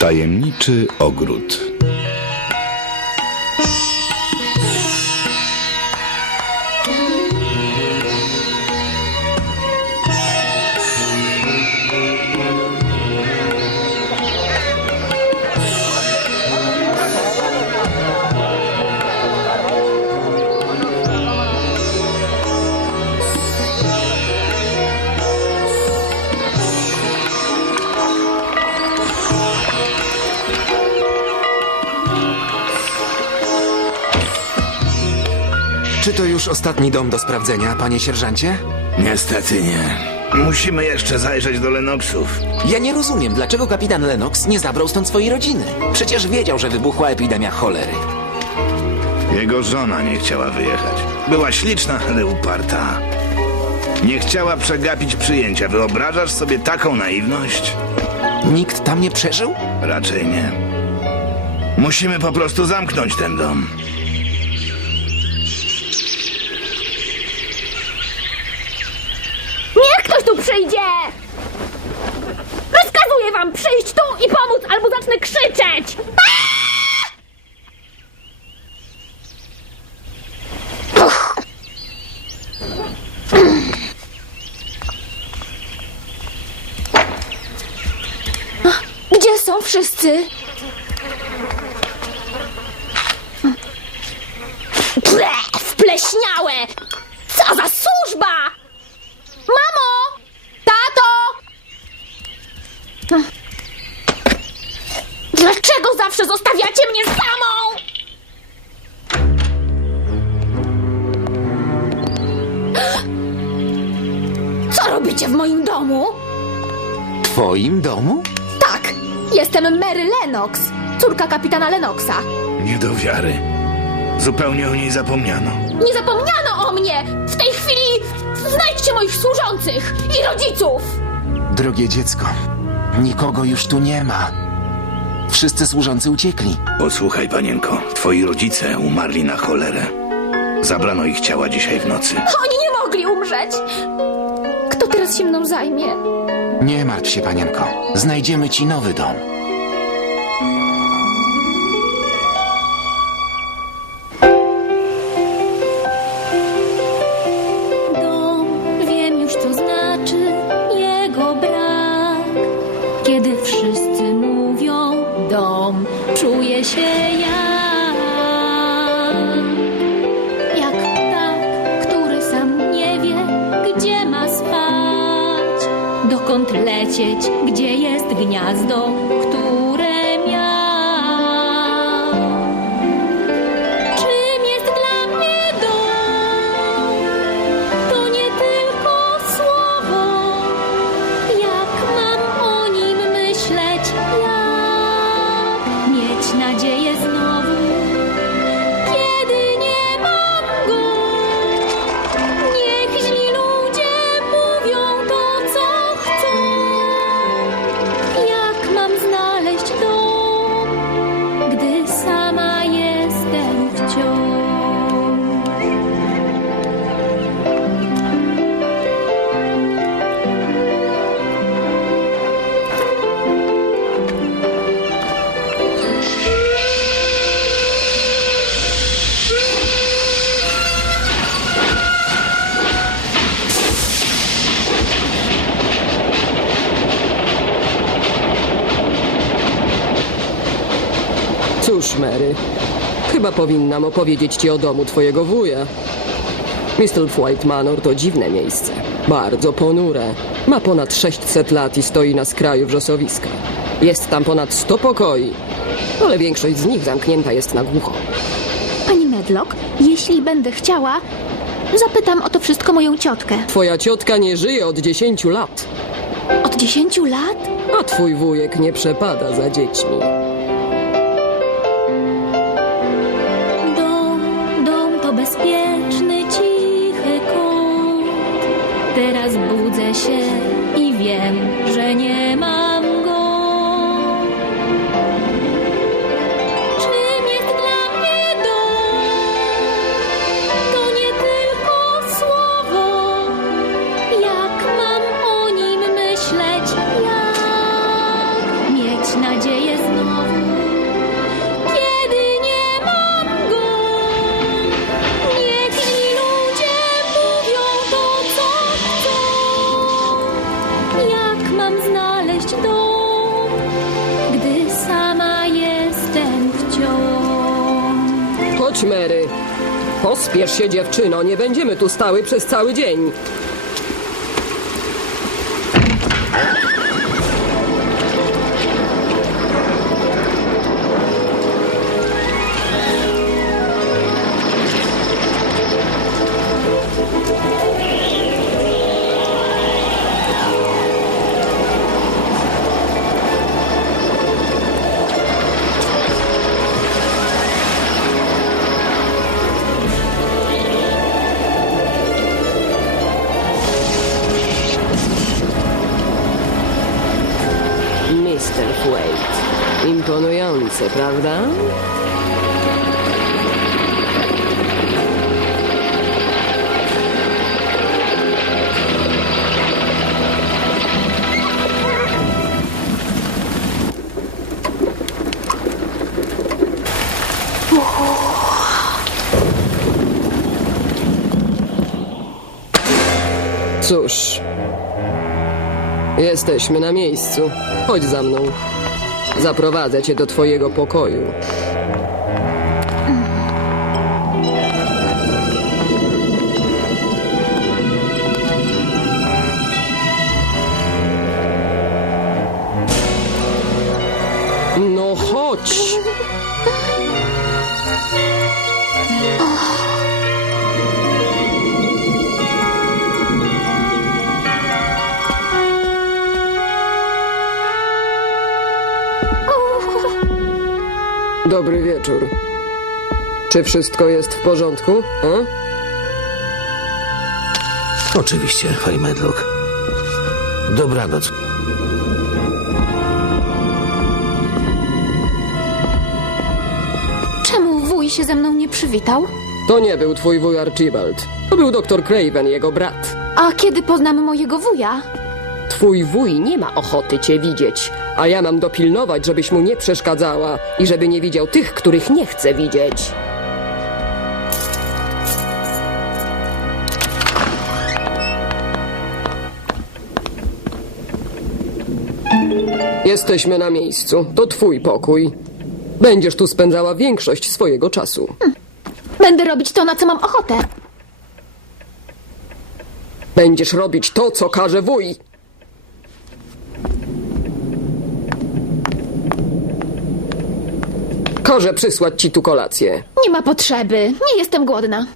Tajemniczy ogród. Czy to już ostatni dom do sprawdzenia, panie sierżancie? Niestety nie. Musimy jeszcze zajrzeć do Lenoxów. Ja nie rozumiem, dlaczego kapitan Lennox nie zabrał stąd swojej rodziny. Przecież wiedział, że wybuchła epidemia cholery. Jego żona nie chciała wyjechać. Była śliczna, ale uparta. Nie chciała przegapić przyjęcia. Wyobrażasz sobie taką naiwność? Nikt tam nie przeżył? Raczej nie. Musimy po prostu zamknąć ten dom. Wam przyjść tu i pomóc, albo zacznę krzyczeć! Gdzie są wszyscy? Ble, wpleśniałe! Co za służba! Mamo! Dlaczego zawsze zostawiacie mnie samą? Co robicie w moim domu? Twoim domu? Tak, jestem Mary Lennox, córka kapitana Lennoxa. Nie do wiary. Zupełnie o niej zapomniano. Nie zapomniano o mnie! W tej chwili znajdźcie moich służących i rodziców! Drogie dziecko, nikogo już tu nie ma. Wszyscy służący uciekli. Posłuchaj, panienko. Twoi rodzice umarli na cholerę. Zabrano ich ciała dzisiaj w nocy. Oni nie mogli umrzeć! Kto teraz się mną zajmie? Nie martw się, panienko. Znajdziemy ci nowy dom. Dokąd lecieć, gdzie jest gniazdo, Mary, chyba powinnam opowiedzieć ci o domu twojego wuja. White Manor to dziwne miejsce. Bardzo ponure. Ma ponad 600 lat i stoi na skraju wrzosowiska. Jest tam ponad 100 pokoi, ale większość z nich zamknięta jest na głucho. Pani Medlock, jeśli będę chciała, zapytam o to wszystko moją ciotkę. Twoja ciotka nie żyje od 10 lat, Od 10 lat? a twój wujek nie przepada za dziećmi. Bezpieczny, cichy kąt. Teraz budzę się i wiem, że nie mam Pospiesz się, dziewczyno. Nie będziemy tu stały przez cały dzień. Mr. Thwaite. Imponujące, prawda? Cóż, Jesteśmy na miejscu. Chodź za mną. Zaprowadzę cię do twojego pokoju. Dobry wieczór. Czy wszystko jest w porządku? A? Oczywiście, Fay Medlock. Dobranoc. Czemu wuj się ze mną nie przywitał? To nie był twój wuj Archibald. To był doktor Craven, jego brat. A kiedy poznam mojego wuja? Twój wuj nie ma ochoty cię widzieć, a ja mam dopilnować, żebyś mu nie przeszkadzała i żeby nie widział tych, których nie chce widzieć. Jesteśmy na miejscu. To twój pokój. Będziesz tu spędzała większość swojego czasu. Będę robić to, na co mam ochotę. Będziesz robić to, co każe wuj. Każe przysłać ci tu kolację. Nie ma potrzeby. Nie jestem głodna.